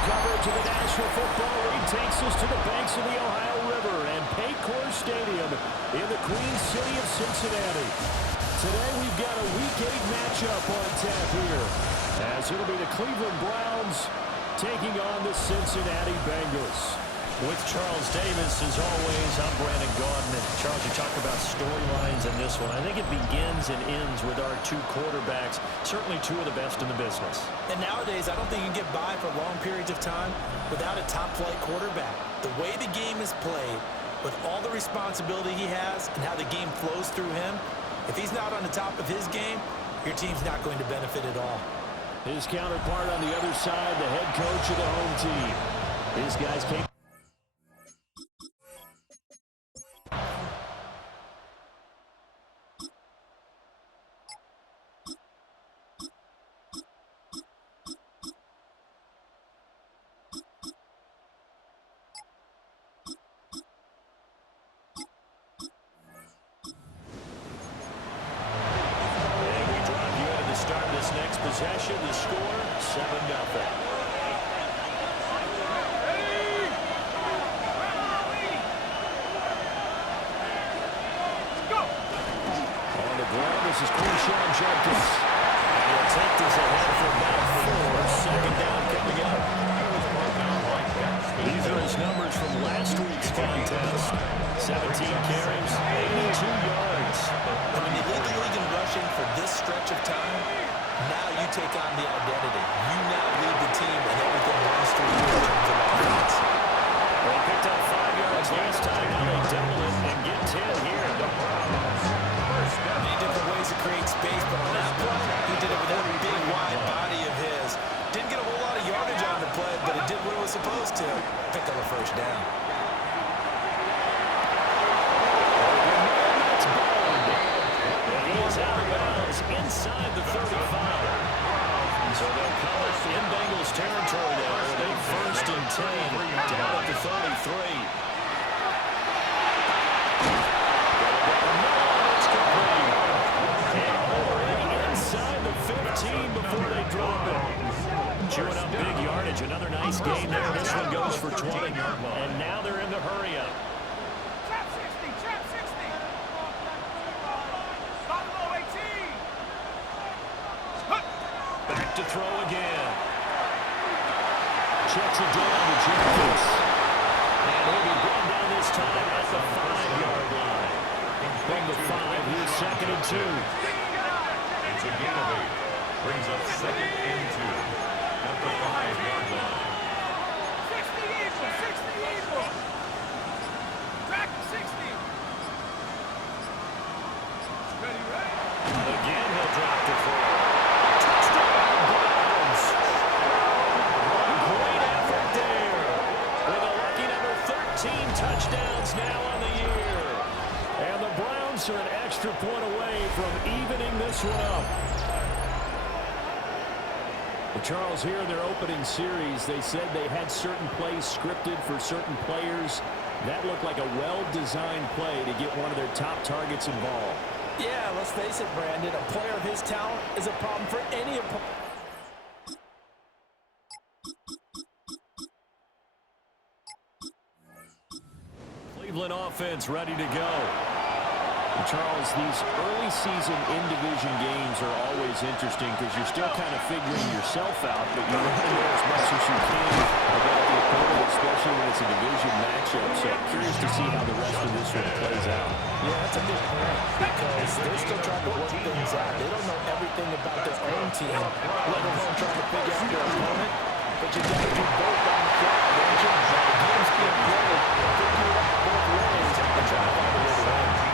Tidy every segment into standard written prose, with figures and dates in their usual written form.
Coverage of the National Football League takes us to the banks of the Ohio River and Paycor Stadium in the Queen City of Cincinnati. Today we've got a Week 8 matchup on tap here, as it'll be the Cleveland Browns taking on the Cincinnati Bengals. With Charles Davis, as always, I'm Brandon Gaudin. And Charles, you talk about storylines in this one. I think it begins and ends with our two quarterbacks, certainly two of the best in the business. And nowadays, I don't think you can get by for long periods of time without a top-flight quarterback. The way the game is played, with all the responsibility he has and how the game flows through him, if he's not on the top of his game, your team's not going to benefit at all. His counterpart on the other side, the head coach of the home team. His guys came. Possession, the score, 7-0. On the ground, this is Quinshon Judkins. And he'll take this ahead for about 4. Second down coming up. These are his numbers from last week's contest. 17 carries, 82 yards. And when you lead the league in rushing for this stretch of time, now you take on the identity. You now lead the team, and everything runs through you in terms of offense. They picked up 5 yards last time. Now they double it and get 10 here. Many different ways to create space, but on that play, he did it with that big, wide body of his. Didn't get a whole lot of yardage on the play, but it did what it was supposed to. Picked up a first down. He's out of bounds inside the 35. So they'll call it in Bengals territory there with a 1st and 10 down at the 33. It's complete. And already inside the 15 before they drop it. Chewing up big yardage. Another nice gain there. This one goes for 20. And now they're in the hurry-up. Back to throw again. Checks it down to Judkins. And he'll be brought down this time at the 5-yard line. From the 5, here's 2nd and 2. It's a gain of 8. Brings up 2nd and 2 at the 5-yard line. 60 equal, 60 equal. Track 60. Ready, ready. Again, he'll drop the throw. Touchdowns now on the year. And the Browns are an extra point away from evening this one up. Well, Charles, here in their opening series, they said they had certain plays scripted for certain players. That looked like a well-designed play to get one of their top targets involved. Yeah, let's face it, Brandon. A player of his talent is a problem for any opponent. Cleveland offense ready to go. And Charles, these early season in-division games are always interesting because you're still kind of figuring yourself out, but you want to know as much as you can about the opponent, especially when it's a division matchup. So I'm curious to see how the rest of this one plays out. Yeah, that's a good point because they're still trying to work things out. They don't know everything about their own team, let alone trying to figure out their opponent. But you got to do both on the fly, don't you? The game's being played, figure it out both ways, and try to find a way to win.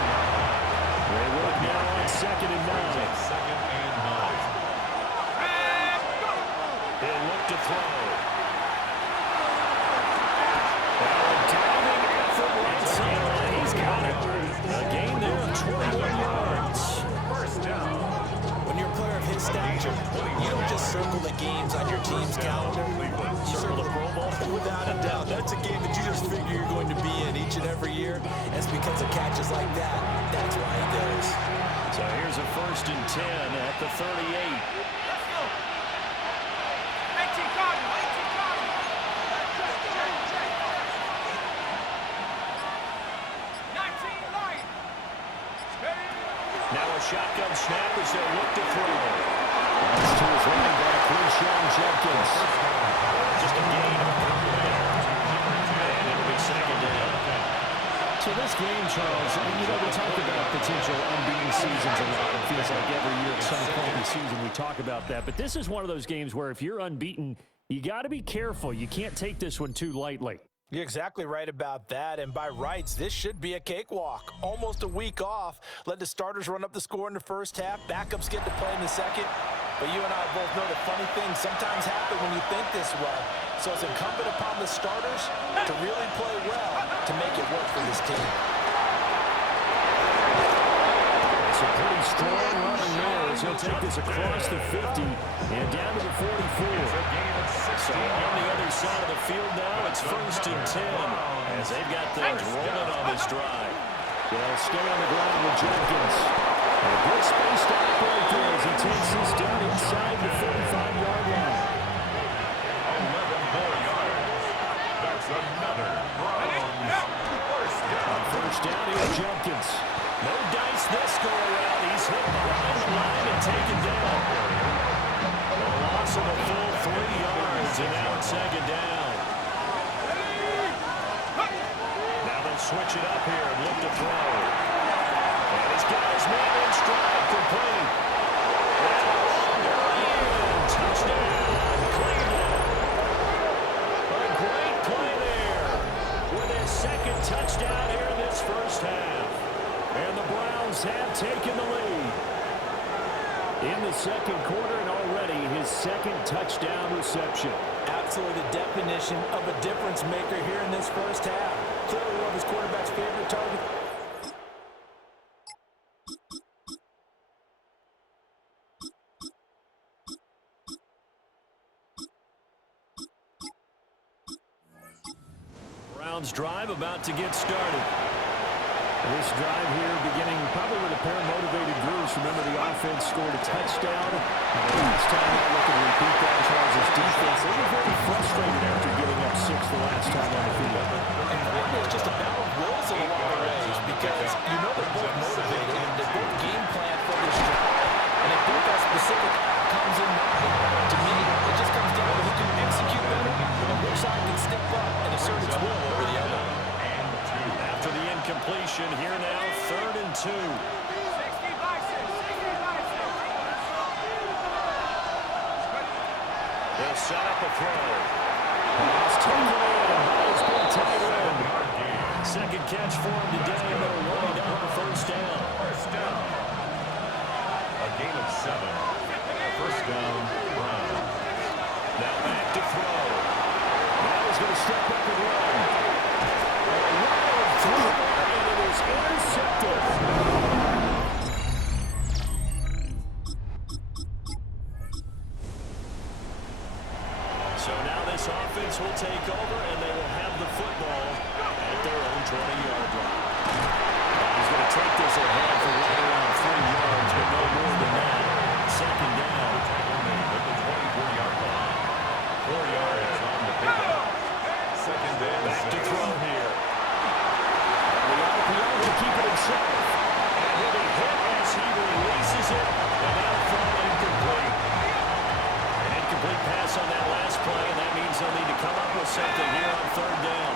They work now on 2nd and 9. 2nd and 9. They look to throw. Diving effort right sideline. He's got it. A gain there of 21 yards. First down. When you're a player of his stature, you don't just circle the games on your team's calendar. You circle the Pro Bowl. Without a doubt, that's a game that you just figure you're going to be in each and every year. It's because of catches like that. That's why he goes. So here's a 1st and 10 at the 38. Let's go. 18 Cardinal, 18 Cardinal. 19 Lion. Ready? Now a shotgun snap as they look to throw. That's to his running back, Jenkins. Just a gain of a couple there. And it'll be 2nd down. So this game, Charles, we talk about potential unbeaten seasons a lot. It feels like every year at some point in the season we talk about that. But this is one of those games where if you're unbeaten, you got to be careful. You can't take this one too lightly. You're exactly right about that, and by rights, this should be a cakewalk. Almost a week off. Let the starters run up the score in the first half. Backups get to play in the second. But you and I both know the funny things sometimes happen when you think this way. So it's incumbent upon the starters to really play well to make it work for this team. It's a pretty strong running there as he'll take this across the 50 and down to the 44. So on the other side of the field now, it's 1st and 10 as they've got things rolling on this drive. They'll stay on the ground with Jenkins. A good spaced out break there as he takes this down inside the 45-yard line. 11 more yards. That's another first down. On 1st down, here's Jenkins. No dice this go-around. He's hit behind the line and taken down. A loss of a full 3 yards, and now it's 2nd down. Now they'll switch it up here and look to throw. And he's got his man in stride, complete. And touchdown, Cleveland. A great play there with his 2nd touchdown here in this first half. And the Browns have taken the lead in the 2nd quarter, and already his 2nd touchdown reception. Absolutely the definition of a difference maker here in this first half. Clearly one of his quarterback's favorite targets. Browns drive about to get started. This drive here beginning probably with a pair of motivated groups. Remember, the offense scored a touchdown. The last time I look and repeat that, Charles' defense, they were very frustrated after giving up 6 the last time on the field. And really, it's just a battle of wills in a lot of ways because you know they're both motivated and they both game plan for this drive. And if both that specific comes in mind, to me, it just comes down to who can execute better and which side can step up and assert its will over the other. After the incompletion, here now, 3rd and 2. 60 by 6, 60 by 6. They'll set up a throw. It's taken in by his big tight end. 2nd catch for him today, and they'll run it down for 1st down. First down. A gain of 7. First down, Browns. Now back to throw. Now he's going to step up and run. And it is intercepted. So now this offense will take over, and they will have the football at their own 20-yard line. He's going to take this ahead for right around 3 yards, but no more than that. 2nd down. At the 24-yard line. 4 yards on the pickup. 2nd and Back to 6. throw here. The RPO will keep it himself. And he'll be hit as he releases it, and that'll fall incomplete. An incomplete pass on that last play, and that means they'll need to come up with something here on 3rd down.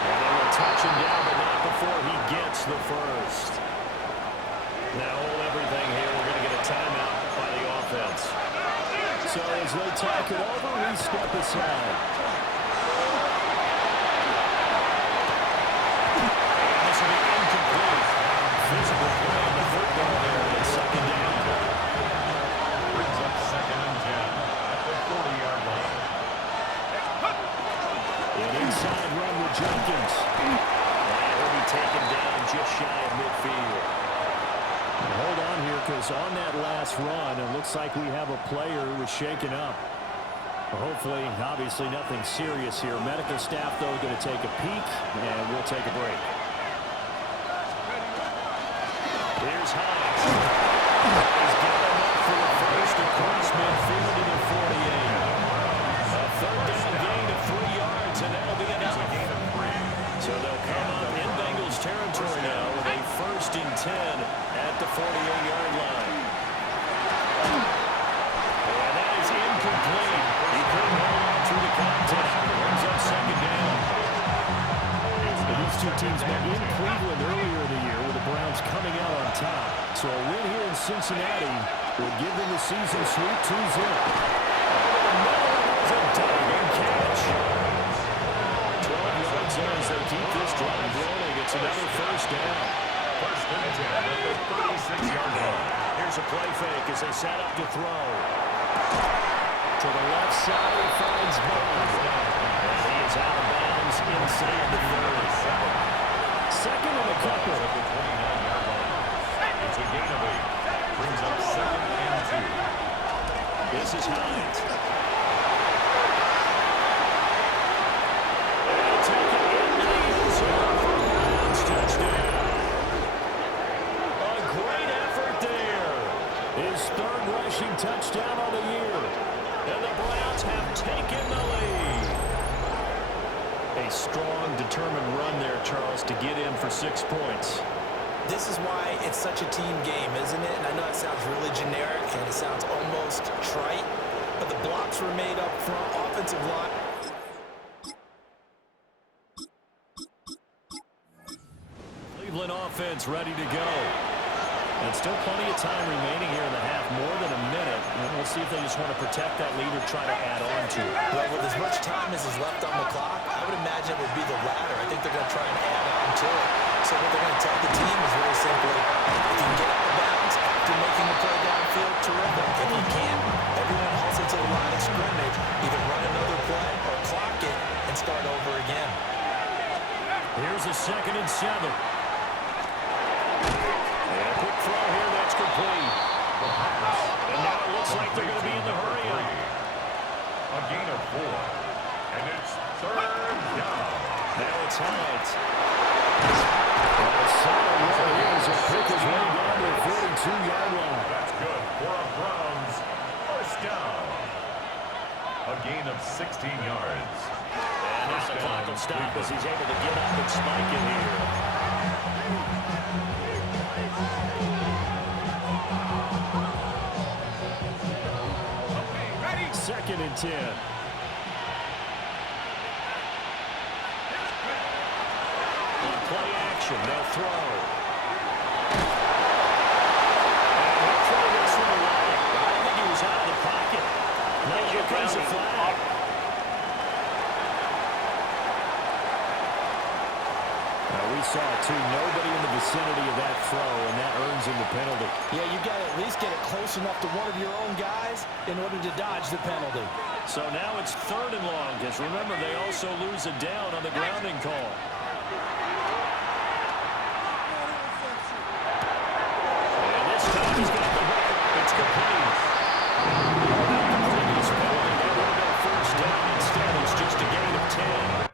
And they will touch him down, but not before he gets the first. Now hold everything here. We're going to get a timeout by the offense. So as they talk it over, we step aside. And this will be incomplete. Physical play on the football there, and it's 2nd down. Brings up 2nd and 10 at the 40-yard line. An inside run with Jenkins. And he'll be taken down just shy of midfield. Hold on here, because on that last run, it looks like we have a player who was shaken up. Hopefully, obviously nothing serious here. Medical staff, though, going to take a peek, and we'll take a break. Here's Hines. He's got enough for the first across midfield to the 48. A third down gain of 3 yards, and that'll be enough. So they'll come up in Bengals territory now with a 1st and 10 at the 48-yard line. And that is incomplete. He couldn't hold on through the contact. Brings up 2nd down. These two teams met in Cleveland earlier in the year with the Browns coming out on top. So a win here in Cincinnati would give them the season sweep 2-0. Over the middle was a diving catch. 12 yards there as they keep this drive rolling. It's another 1st down. 1st and 10 at the 36-yard line. Here's a play fake as they set up to throw. To the left side, he finds Bond. And he is out of bounds inside the 30. 2nd and a couple. At the 29-yard line. It's a gain of 8. Brings up 2nd and 2. This is Hines. Touchdown. A great effort there. His 3rd rushing touchdown on the year. And the Browns have taken the lead. A strong, determined run there, Charles, to get in for 6 points. This is why it's such a team game, isn't it? And I know it sounds really generic and it sounds almost trite, but the blocks were made up front, offensive line. Cleveland offense ready to go. And still plenty of time remaining here in the half, more than a minute. And we'll see if they just want to protect that lead or try to add on to it. Well, with as much time as is left on the clock, I would imagine it would be the latter. I think they're going to try and add on to it. So what they're going to tell the team is very simply, if you can get out of bounds after making the play downfield, terrific. If you can't, everyone hustles to the line of scrimmage, either run another play or clock it and start over again. Here's a 2nd and 7. And a quick throw here, that's complete. And now it looks like they're going to be in the hurry-up. A gain of 4. And it's 3rd down. Now it's Hines. A solid run here as it pick his way down to the 42-yard line. That's good for a Browns 1st down. A gain of 16 yards. And now the clock will stop as he's able to get up and spike it here. Okay, ready? 2nd and 10. On play action, they'll throw. And he'll throw this one away. I think he was out of the pocket. Now here comes the flag. We saw it, too. Nobody in the vicinity of that throw, and that earns him the penalty. Yeah, you got to at least get it close enough to one of your own guys in order to dodge the penalty. So now it's 3rd and long, because remember, they also lose a down on the grounding call. And this time he's got the hook. It's complete. The previous penalty, they would have got 1st down. Instead, it's just a gain of 10.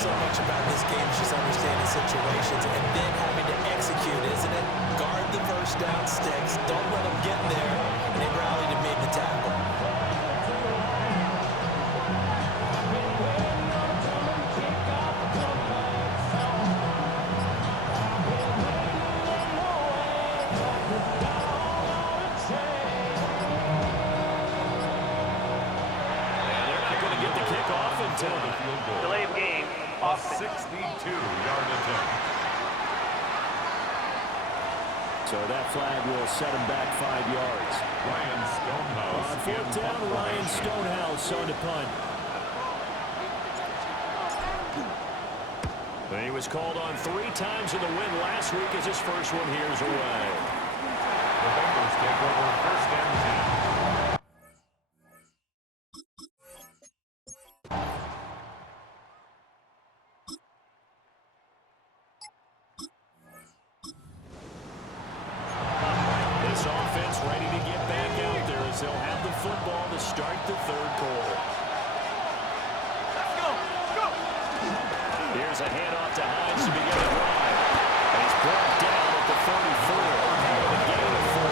So much about this game is just understanding situations and then having to execute, isn't it? Guard the 1st down sticks, don't let them get there, and they rallied and made the tackle. And they're not going to get the kickoff in time. Delay of game. A 62-yard attempt. So that flag will set him back 5 yards. Ryan Stonehouse. On 4th down, Ryan Stonehouse on to punt. And he was called on 3 times in the win last week as his first one here's away. The Bengals take over 1st and 10. This offense ready to get start the third quarter. Let's go. Go. Here's a handoff to Hines to begin the drive. And he's brought down at the 34. With a gain of 4.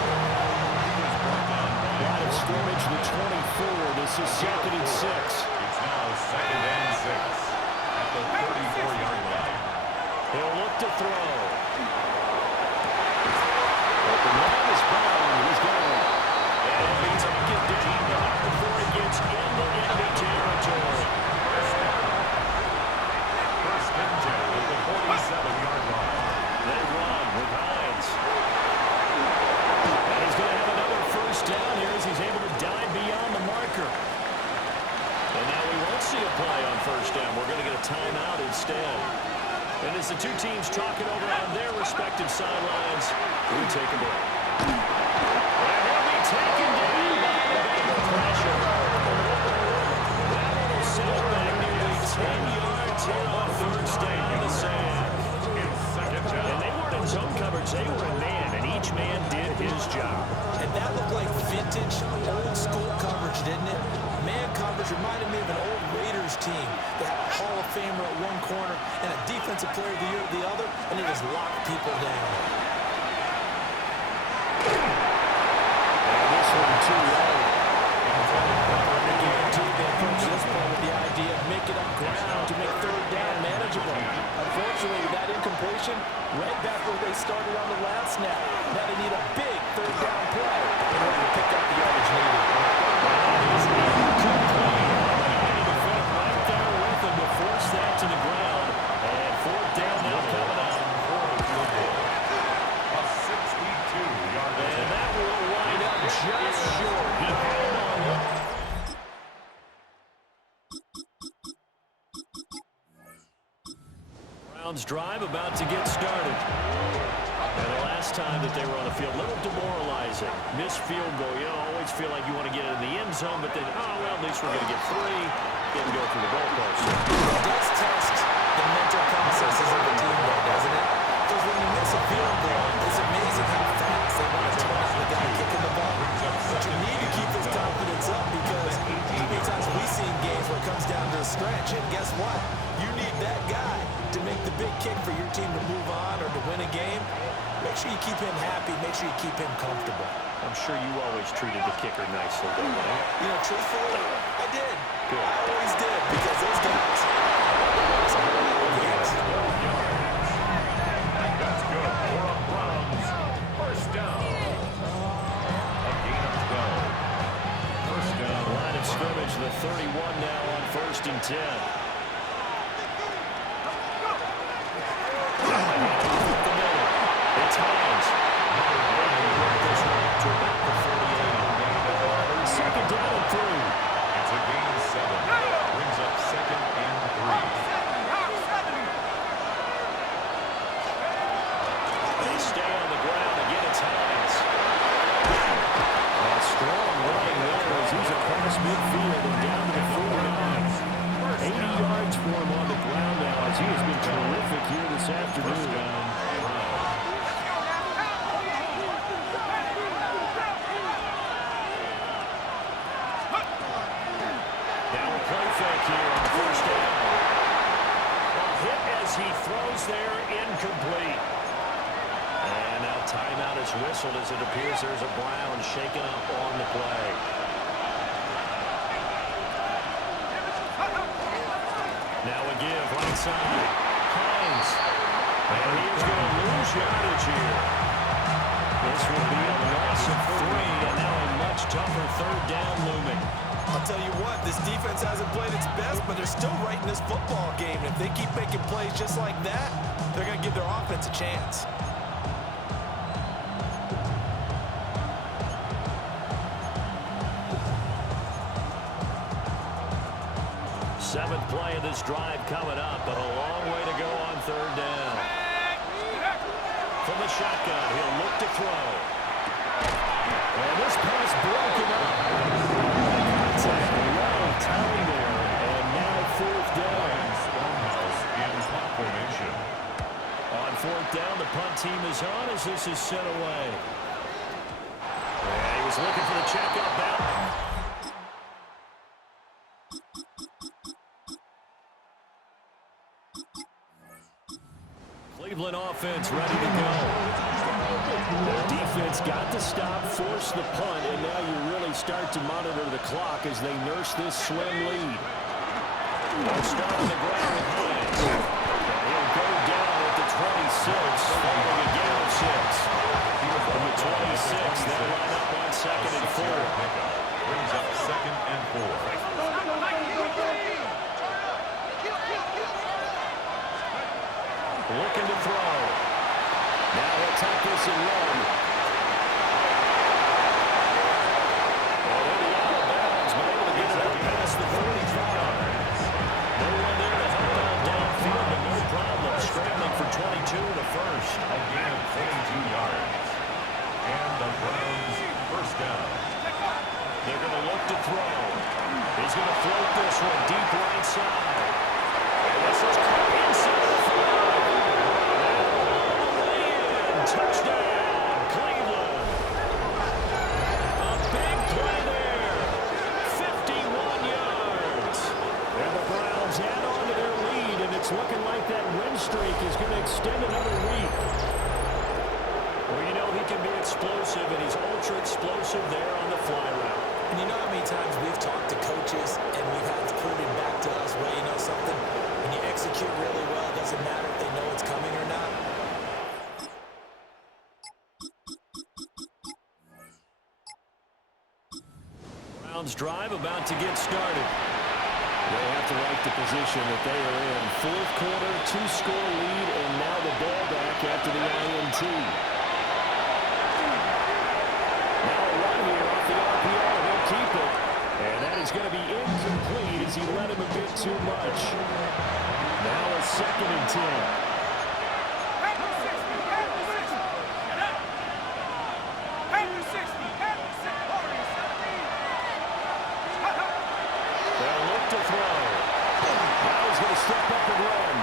Line of scrimmage, the 24. This is 2nd and 6. It's now 2nd and 6 at the 34-yard line. He'll look to throw. But the man is bound. He's gone. And he took it down before he gets into enemy territory. First and 10 at the 47-yard line. They run with Hines. And he's going to have another first down here as he's able to dive beyond the marker. And now we won't see a play on first down. We're going to get a timeout instead. And as the two teams talk it over on their respective sidelines, we take a break. And he'll be taken down by the Bengal pressure. That one will set it back nearly 10 yards here on first down to sack. And they weren't in zone coverage. They were in man, and each man did his job. And that looked like vintage, old-school coverage, didn't it? Man coverage reminded me of an old Raiders team. They had a Hall of Famer at one corner and a Defensive Player of the Year at the other, and they just locked people down. And this one too low. I guarantee they approach this play with the idea of making up ground to make third down manageable. Unfortunately, with that incompletion, right back where they started on the last snap. Now they need a big third down play in order to pick up the yardage needed. Right there with him to force that to the ground. And fourth down now coming up. A 62-yard And attempt. that will wind up just short. He had it on it. Browns drive about to get started. And the last time that they were on the field, a little demoralizing. Missed field goal. You always feel like you want to get it in the end zone, but then, oh, well, at least we're going to get 3. Didn't go through the goalpost. It does test the mental processes of the team, though, doesn't it? Because when you miss a field goal, it's amazing how fast they want to turn out the guy kicking the ball. But you need to keep this confidence up because how many times have we seen games where it comes down to a stretch, and guess what? You need that guy to make the big kick for your team to move on or to win a game. Make sure you keep him happy. Make sure you keep him comfortable. I'm sure you always treated the kicker nicely, though, right? You know, truthfully, I did. Good. I always did because those guys, they won us a whole lot of games. That's good for a Browns first down. A gain of 12. First down. Line of scrimmage, the 31 now on 1st and 10. It's Hines. This one to about the 48. Second down and 3. It's a gain of 7. Brings up 2nd and 3. They stay on the ground. Again, it's Hines. Strong running there as he's across midfield and down to the 49. 80 yards for him on the ground now as he has been terrific here this afternoon. Now a play fake here on first down. A hit as he throws there, incomplete. And now timeout is whistled as it appears there's a Brown shaken up on the play. Now a give right side. Hines. And he is going to lose yardage here. This will be a loss of 3, and now a much tougher third down looming. I'll tell you what, this defense hasn't played its best, but they're still right in this football game. And if they keep making plays just like that, they're going to give their offense a chance. Seventh play of this drive coming up, but a long way to go on third down. From the shotgun, he'll look to throw. And this pass broken up. Contact well timed there, and now fourth down. Stonehouse in punt formation. On fourth down, the punt team is on as this is sent away. And he was looking for the checkup out. Cleveland offense ready to go. Their defense got the stop, forced the punt, and now you really start to monitor the clock as they nurse this slim lead. They'll start on the ground with Hines. He'll go down at the 26, following a gain of 6. From the 26, they'll line up on 2nd and 4. Brings up 2nd and 4. Looking to throw. Now he'll take this and run. And he'll be out of bounds, but able to get it out past the 35. No one there to help out downfield, but no problem. Scrambling for 22 in the first. A gain of 22 yards. And the Browns first down. They're going to look to throw. He's going to float this one deep right side. And this is caught inside the 5. Touchdown, Cleveland. A big play there. 51 yards. And the Browns add on to their lead, and it's looking like that win streak is going to extend another week. Well, you know he can be explosive, and he's ultra-explosive there on the fly route. And you know how many times we've talked to coaches and we've had to prove it back to us, well, you know something? When you execute really well, it doesn't matter if they know it's coming or not. Browns drive about to get started. They have to like the position that they are in. Fourth quarter, 2-score lead, and now the ball back after the INT. Now a run here off the RPO. He'll keep it. And that is going to be incomplete as he let him a bit too much. Now a 2nd and 10. Step up and run.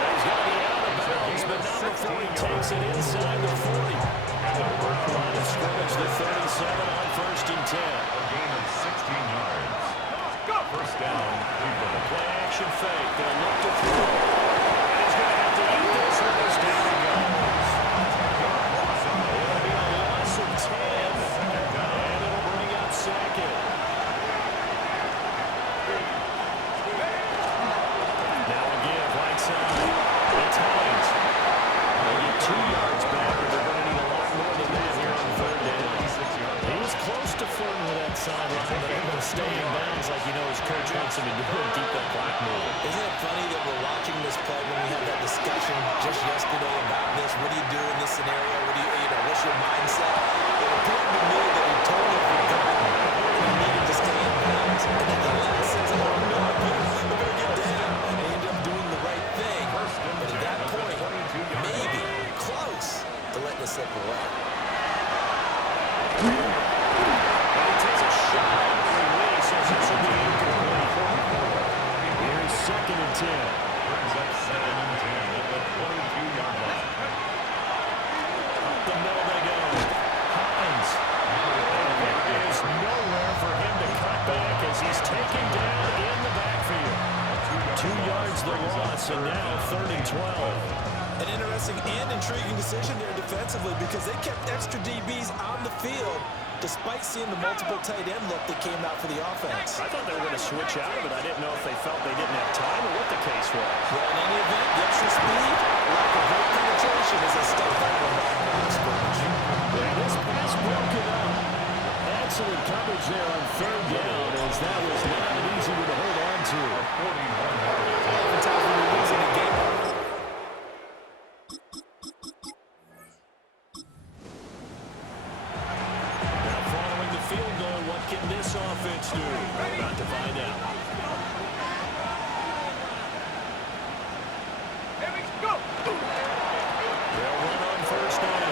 He's got to be out of bounds, but not before he takes it inside the 40. Line of scrimmage, the 37 on 1st and 10. A gain of 16 yards. First down, Cleveland. Play action fake. They'll look to throw. And he's going to have to eat this one as down he goes. It'll be a loss of 10. And it'll bring up 2nd. It's Hines. They'll get 2 yards back, but they're going to need a lot more than that here on 3rd down. He was close to flirting with that sideline, but able to stay in bounds like he knows coach wants him to do and keep that clock moving. Isn't it funny that we're watching this play when we had that discussion just yesterday about this? What do you do in this scenario? What do you know, what's your mindset? It appeared to me that he totally forgot that he needed to stay in bounds. And then the last sense, oh no, we're going to get down. And he ended up doing the right thing. But at that point, maybe close to letting it slip away. And he takes a shot on the release as it should be incomplete. Here's 2nd and 10. Brings up 2nd and 10 at the 22-yard line. Up the middle they go. Hines. And there is nowhere for him to cut back as he's taken down in the backfield. 2 yards the loss, and now 3rd and 12. An interesting and intriguing decision there defensively because they kept extra DBs on the field despite seeing the multiple tight end look that came out for the offense. I thought they were going to switch out of it. I didn't know if they felt they didn't have time or what the case was. Well, in any event, the extra speed, lack of great penetration as they step back on the line of scrimmage. Yeah, this pass broken up. Excellent coverage there on 3rd down as that was not an easy one to hold on to. Oftentimes when you're losing a game, field goal, what can this offense do? We're about to find out. Here we go. They'll run on 1st down.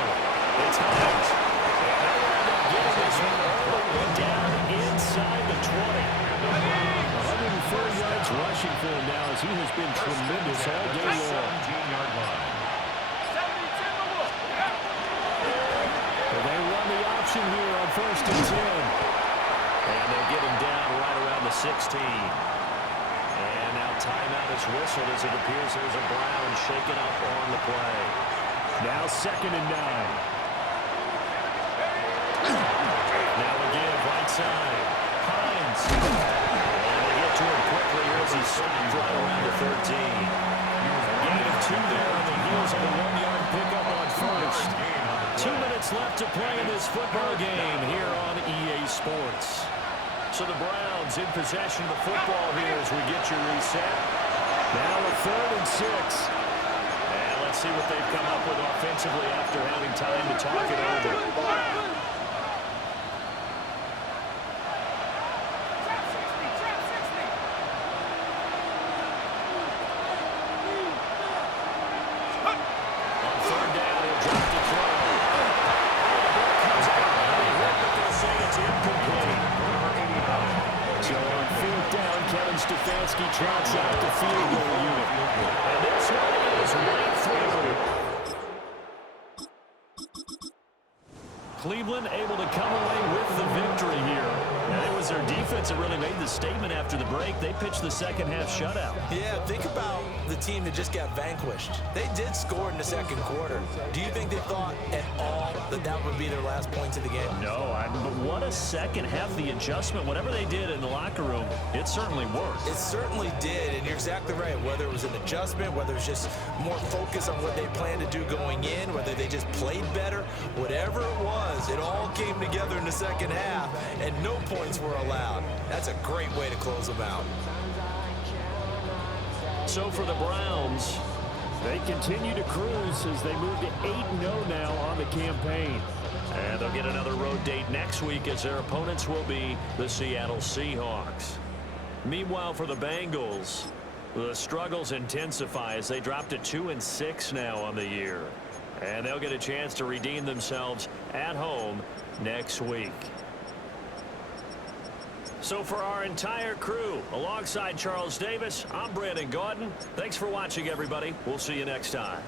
It's Hines. And they'll end up getting this one all the way down inside the 20. 104 yards rushing for him now as he has been tremendous all day long. 17-yard line. They run the option here on 1st and 10. And they'll get him down right around the 16. And now timeout is whistled as it appears there's a Brown shaken up on the play. Now 2nd and 9. Now again, right side. Hines. And they get to him quickly here as he stopped right around the 13. Gain of 2 there on the heels of a 1-yard pickup on first. 2 minutes left to play in this football game here on EA Sports. So the Browns in possession of the football here as we get your reset. Now a 3rd and 6. And let's see what they've come up with offensively after having time to talk it over. Stefanski trots out the field goal unit. And this one is right through. Cleveland able to come away with the victory here. And it was their defense that really made the statement after the break. They pitched the second-half shutout. Yeah, think about the team that just got vanquished. They did score in the second quarter. Do you think they thought at all that that would be their last points of the game? No, but what a second half. The adjustment, whatever they did in the locker room, it certainly worked. It certainly did, and you're exactly right. Whether it was an adjustment, whether it was just more focus on what they planned to do going in, whether they just played better, whatever it was, it all came together in the second half, and no points were allowed. That's a great way to close them out. So for the Browns, they continue to cruise as they move to 8-0 now on the campaign. And they'll get another road date next week as their opponents will be the Seattle Seahawks. Meanwhile, for the Bengals, the struggles intensify as they drop to 2-6 now on the year. And they'll get a chance to redeem themselves at home next week. So for our entire crew, alongside Charles Davis, I'm Brandon Gaudin. Thanks for watching, everybody. We'll see you next time.